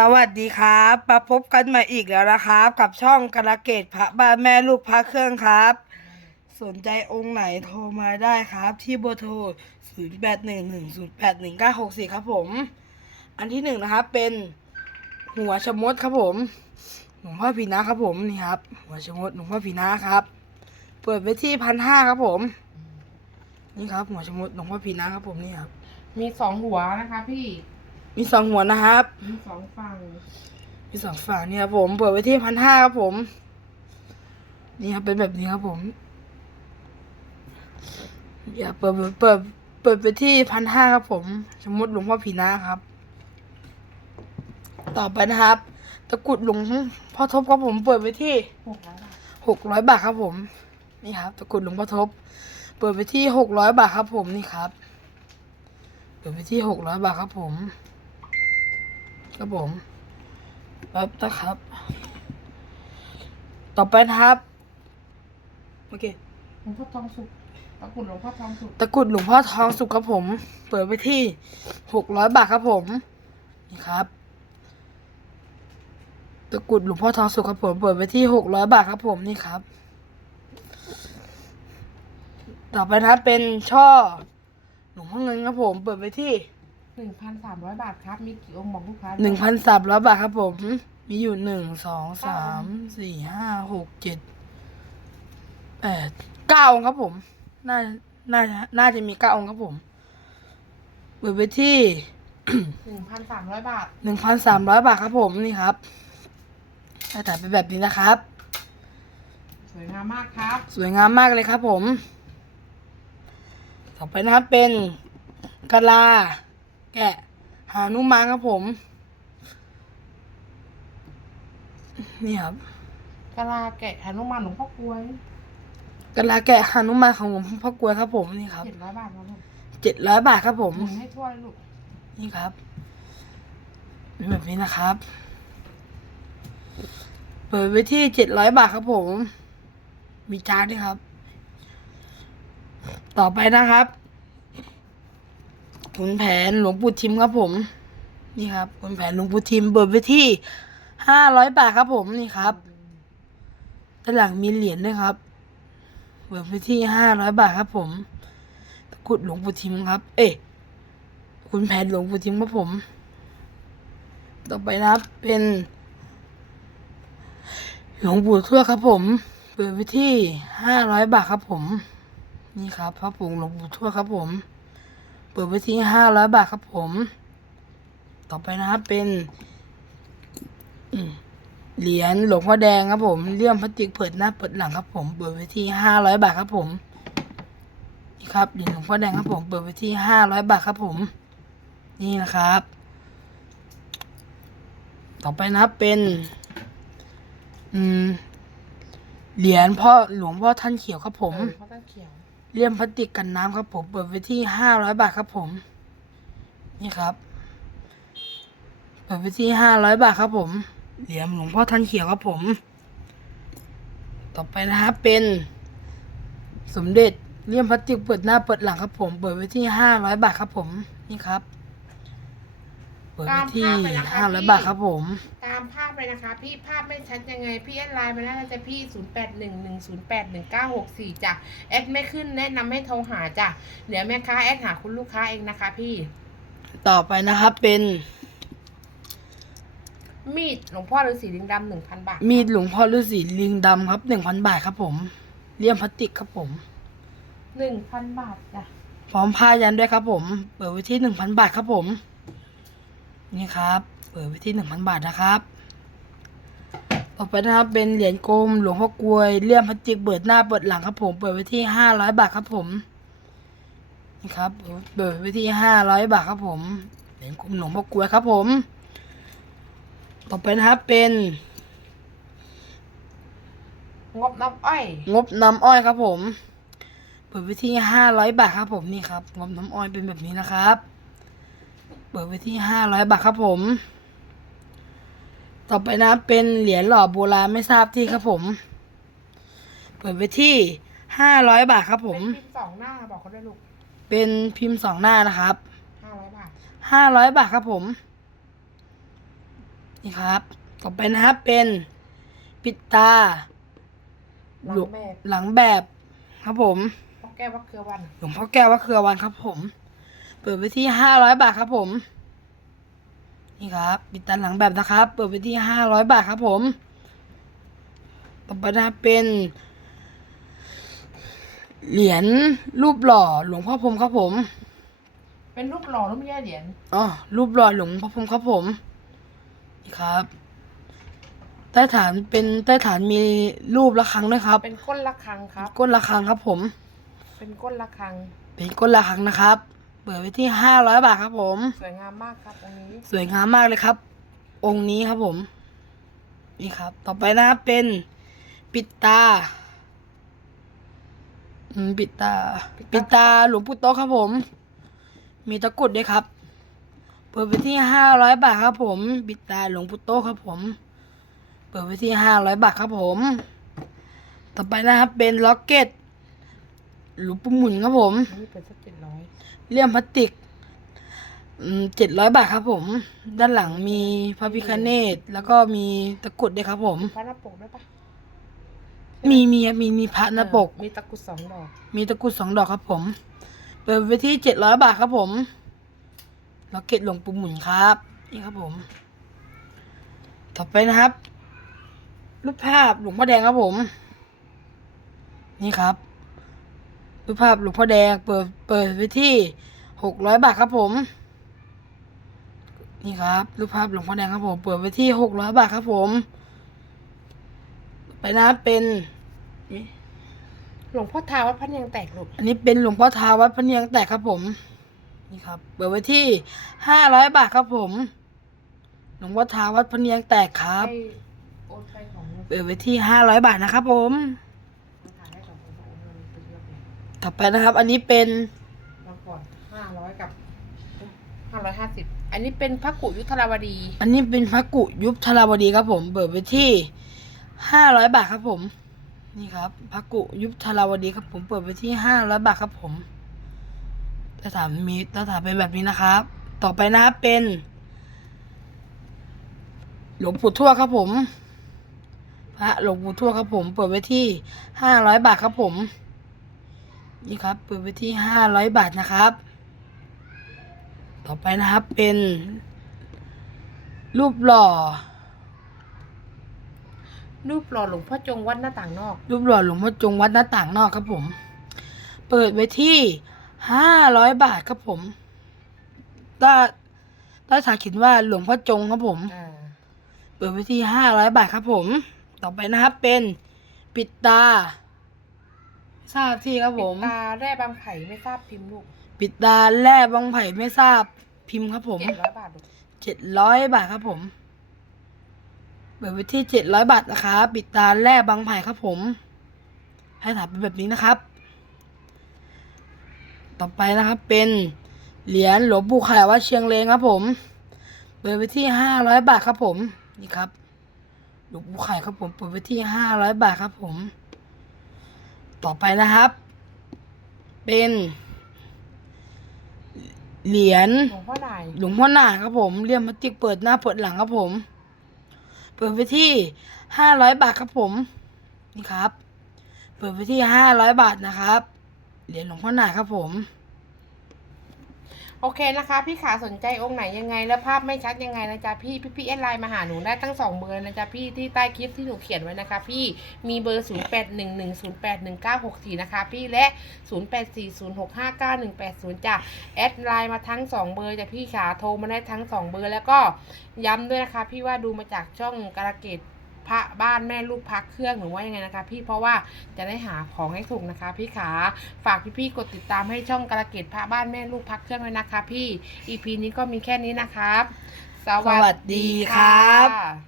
สวัสดีครับมาพบกันม่อีกแล้วนะครับ กับช่องกระเกตพระบ้านแม่ลูกพระเครื่องครับ สนใจองค์ไหนโทรมาได้ครับ ที่เบอร์โทร 0 8 1 1 0 8 1 9 6 4 ครับผม อันที่หนึ่งนะครับ เป็นหัวชมดครับผมหลวงพ่อพีนะครับผมนี่ครับ หัวชมดหลวงพ่อพีนะครับ เปิดไว้ที่พันห้าครับผม นี่ครับ หัวชมดหลวงพ่อพีนะครับผมนี่ครับ มีสองหัวนะคะพี่ มีสองหัวนะครับ มีสองฝั่งมีสองฝั่งเนี่ยครับผมเปิดไว้ที่พันห้าครับผม นี่ครับเป็นแบบนี้ครับผมอย่าเปิดเปิดเปิดเปิดไปที่พันห้าครับผม สมมติหลวงพ่อผีนะครับ ต่อไปนะครับ ตะกรุดหลวงพ่อทบครับผมเปิดไปที่หกร้อยบาทหกร้อยบาทครับผม นี่ครับ ตะกรุดหลวงพ่อทบ เปิดไปที่หกร้อยบาทครับผมนี่ครับเปิดไปที่หกร้อยบาทครับผม ครับผมแป๊บนะครับ ต่อไปนะครับโอเคหลวงพ่อทองสุกตะกรุดหลวงพ่อทองสุกตะกรุดหลวงพ่อทองสุขครับผม เปิดไปที่หกร้อยบาทครับผมนี่ครับตะกรุดหลวงพ่อทองสุขครับผมเปิดไปที่หกร้อยบาทครับผมนี่ครับ ต่อไปนะครับเป็นช่อหลวงพ่อเงินครับผม เปิดไปที่ หนึ่งพันสามร้อยบาทครับ มีกี่องค์บอกลูกค้าหนึ่งพันสามร้อยบาทครับผม มีอยู่หนึ่งสองสามสี่ห้าหกเจ็ดแปดเก้าองค์ครับผม น่า น่าจะน่าจะมีเก้าองค์ครับผมเปิดไปที่หนึ่งพันสามร้อยบาทหนึ่งพันสามร้อยบาทครับผมนี่ครับหน้าตาเป็นแบบนี้นะครับ สวยงามมากครับ สวยงามมากเลยครับผม ต่อไปนะครับเป็นกะลา แกะ หานุมานครับผม นี่ครับกะลาแกะหนุมานหลวงพ่อกล้วยกะลาแกะหานุมานของหลวงพ่อกลวยครับผมนี่ครับเจ็ดร้อยบาทนะลูกเจ็ดร้อยบาทครับผมหมุนให้ทั่วเลยลูกนี่ครับเป็นแบบนี้นะครับ เปิดไว้ที่เจ็ดร้อยบาทครับผม มีจานด้วยครับ ต่อไปนะครับ ขุนแผนหลวงปู่ทิมครับผม นี่ครับขุนแผนหลวงปู่ทิมเปิดไว้ที่ห้าร้อยบาทครับผมนี่ครับด้านหลังมีเหรียญด้วยครับเปิดไว้ที่ห้าร้อยบาทครับผมตะกุดหลวงปู่ทิมครับ เอ๊ะคุณแผนหลวงปู่ทิมครับผม ต่อไปนะครับเป็นหลวงปู่ทวดครับผม เปิดไว้ที่ห้าร้อยบาทครับผม นี่ครับพระผงหลวงปู่ทวดครับผม ปิดไว้ที่ห้าร้อยบาทครับผม ต่อไปนะครับเป็นเหรียญหลวงพ่อแดงครับผมเลี่ยมพลาสติกเปิดหน้าเปิดหลังครับผม เปิดไว้ที่ห้าร้อยบาทครับผมนี่ครับเหรียญหลวงพ่อแดงครับผม เปิดไว้ที่ห้าร้อยบาทครับผม นี่นะครับ ต่อไปนะครับเป็น อืมเหรียญพ่อหลวงพ่อท่านเขียวครับผมพ่อตั้งเขียว เลี่ยมพลาสติกกันน้ำครับผม เปิดไว้ที่ห้าร้อยบาทครับผม นี่ครับ เปิดไว้ที่ห้าร้อยบาทครับผม เหรียญหลวงพ่อท่านเขียวครับผม ต่อไปนะครับเป็น สมเด็จเลี่ยมพลาสติกเปิดหน้าเปิดหลังครับผม เปิดไว้ที่ห้าร้อยบาทครับผม นี่ครับ เปิดไว้ที่ห้าร้อยบาทครับผมตาม ภาพไปนะคะ พี่ภาพไม่ชัดยังไง พี่แอดไลน์มาได้นะจ๊ะพี่ 0 8 1 1 0 8 1 9 6 4จ้ะแอดไม่ขึ้นแนะนำให้โทรหาจ้ะเดี๋ยวแม่ค้าแอดหาคุณลูกค้าเองนะคะ พี่ ต่อไปนะครับเป็นมีดหลวงพ่อฤาษีลิงดำหนึ่งพันบาทมีดหลวงพ่อฤาษีลิงดำครับหนึ่งพันบาทครับผมเลี่ยมพลาสติกครับผมหนึ่งพันบาทจ้ะพร้อมผ้ายันด้วยครับ ผม เปิดไว้ที่หนึ่งพันบาทครับผม นี่ครับ เปิดไว้ที่หนึ่งพันบาทนะครับ ต่อไปนะครับเป็นเหรียญกลมหลวงพ่อกลวยเลี่ยมพลาสติกเปิดหน้าเปิดหลังครับผม เปิดไว้ที่ห้าร้อยบาทครับผมนี่ครับเปิดไว้ที่ห้าร้อยบาทครับผมเหรียญกลมหลวงพ่อกลวยครับผม ต่อไปนะครับเป็นงบน้ำอ้อย งบน้ำอ้อยครับผม เปิดไว้ที่ห้าร้อยบาทครับผมนี่ครับงบน้ำอ้อยเป็นแบบนี้นะครับ เปิดไว้ที่ห้าร้อยบาทครับผม ต่อไปนะเป็นเหรียญหล่อโบราณไม่ทราบที่ครับผม เปิดไว้ที่ห้าร้อยบาทครับผม เป็นพิมพ์สองหน้าบอกเขาด้วยลูกเป็นพิมพ์สองหน้านะครับห้าร้อยบาทห้าร้อยบาทครับผม นี่ครับ ต่อไปนะครับเป็นปิดตา หลังแม่หลังแบบครับผม พ่อแก้ววัดเครือวัน หลวงพ่อแก้ววัดเครือวันครับผม เปิดไปที่ห้าร้อยบาทครับผม นี่ครับปิดตาหลังแบบนะครับ เปิดไปที่ห้าร้อยบาทครับผม ต่อไปนะครับเป็น เหรียญรูปหล่อหลวงพ่อพรหมครับผม เป็นรูปหล่อรูปแย่เหรียญอ๋อรูปหล่อหลวงพ่อพรหมครับผม นี่ครับ ใต้ฐานเป็นใต้ฐานมีรูประฆังด้วยครับ เป็นก้นระฆังครับ ก้นระฆังครับผม เป็นก้นระฆัง เป็นก้นระฆังนะครับ เปิดไว้ที่ห้าร้อยบาทครับผม สวยงามมากครับองค์นี้ สวยงามมากเลยครับ องค์นี้ครับผม นี่ครับ ต่อไปนะครับเป็นปิดตาอืมปิดตา ปิดตาหลวงปู่โตะครับผม มีตะกรุดด้วยครับ เปิดไปที่ห้าร้อยบาทครับผม ปิดตาหลวงปู่โตะครับผม เปิดไปที่ห้าร้อยบาทครับผม ต่อไปนะครับเป็นล็อกเก็ตหลวงปู่หมุนครับผมอันนี้เป็นสักเจ็ดร้อย เลี่ยมพลาสติกเจ็ดร้อยบาทครับผม ด้านหลังมีพระพิคเนตแล้วก็มีตะกรุดด้วยครับ ผมพระหน้าปกด้วยปะมีมีครับมีมีพระหน้าปกเออมีตะกรุดสองดอก มีตะกรุดสองดอกครับ ผมเปิดไปที่เจ็ดร้อยบาทครับ ผมล็อกเก็ตหลวงปู่หมุนครับ นี่ครับผม ต่อไปนะครับ รูปภาพหลวงพ่อแดงครับผม นี่ครับ รูปภาพหลวงพ่อแดงเปิดเปิดไปที่หกร้อยบาทครับผม นี่ครับรูปภาพหลวงพ่อแดงครับผม เปิดไปที่หกร้อยบาทครับผม ไปนะครับเป็นหลวงพ่อทาวัดพระเนียงแตกลูกอันนี้เป็นหลวงพ่อทาวัดพระเนียงแตกครับผม นี่ครับ เปิดไว้ที่ห้าร้อยบาทครับผม หลวงพ่อทาวัดพระเนียงแตกครับ ให้โอนไปของ เปิดไว้ที่ห้าร้อยบาทนะครับผม เลยต่อไปนะครับ อันนี้เป็นบางก่อนห้าร้อยกับห้าร้อยห้าสิบอันนี้เป็นพระกุยุทธราวดี อันนี้เป็นพระกุยุบธาราวดีครับผมเปิดไว้ที่ห้าร้อยบาทครับผม นี่ครับพระกุยุบธาราวดีครับผมเปิดไว้ที่ห้าร้อยบาทครับผมตาถามมีตาถามเป็นแบบนี้นะครับ ต่อไปนะครับเป็น หลวงปู่ทวดครับผม พระหลวงปู่ทวดครับผม เปิดไว้ที่ห้าร้อยบาทครับผม นี่ครับเปิดไว้ที่ห้าร้อยบาทนะครับ ต่อไปนะครับเป็น รูปหล่อ รูปหล่อหลวงพ่อจงวัดหน้าต่างนอก รูปหล่อหลวงพ่อจงวัดหน้าต่างนอกครับผม เปิดไว้ที่ห้าร้อยบาทครับผมต้าต้าสาเขียนว่าหลวงพ่อจงครับผมอ่าเปิดไว้ที่ห้าร้อยบาทครับผม ต่อไปนะครับเป็นปิดตาไม่ ทราบที่ครับผมปิดตาแร่บางไผ่ไม่ทราบพิมพ์ลูกปิดตาแร่บางไผ่ไม่ทราบพิมพ์ครับผม เจ็ดร้อยบาทลูกเจ็ดร้อยบาทครับผมเปิดไว้ที่เจ็ดร้อยบาทนะครับปิดตาแร่บางไผ่ครับผม ให้ถามเป็นแบบนี้นะครับ ต่อไปนะครับเป็นเหรียญหลวงปู่ไข่วัดเชียงเลงครับผมเปิดไว้ที่ห้าร้อยบาทครับผมนี่ครับหลวงปู่ไข่ครับผมเปิดไว้ที่ห้าร้อยบาทครับผม ต่อไปนะครับ เป็นเหรียญหลวงพ่อได้หลวงพ่อหน้าครับผมเลี่ยมพลาสติกเปิดหน้าเปิดหลังครับผม เปิดไปที่ห้าร้อยบาทครับผม นี่ครับ เปิดไปที่ห้าร้อยบาทนะครับ เหรียญหลวงพ่อหน้าครับผม โอเคนะคะ พี่ขาสนใจองค์ไหนยังไง แล้วภาพไม่ชัดยังไงนะจ๊ะพี่พี่พี่แอดไลน์มาหาหนูได้ตั้งสองเบอร์นะจ๊ะพี่ที่ใต้คลิปที่หนูเขียนไว้นะคะ พี่มีเบอร์ 0 8 1 1 0 8 1 9 6 4 นะคะ พี่และ 0 8 4 0 6 5 9 1 8 0จ้ะแอดไลน์มาทั้งสองเบอร์จ้ะพี่ขาโทรมาได้ทั้งสองเบอร์แล้วก็ย้ำด้วยนะคะ พี่ว่าดูมาจากช่องการะเกด พระบ้านแม่ลูกพักเครื่องหรือว่ายังไงนะคะ พี่เพราะว่าจะได้หาของให้ถูกนะคะ พี่ขาฝากพี่ๆกดติดตามให้ช่องการะเกตพระบ้านแม่ลูกพักเครื่องไว้นะคะ พี่ EP นี้ก็มีแค่นี้นะครับสสวัสดีครับ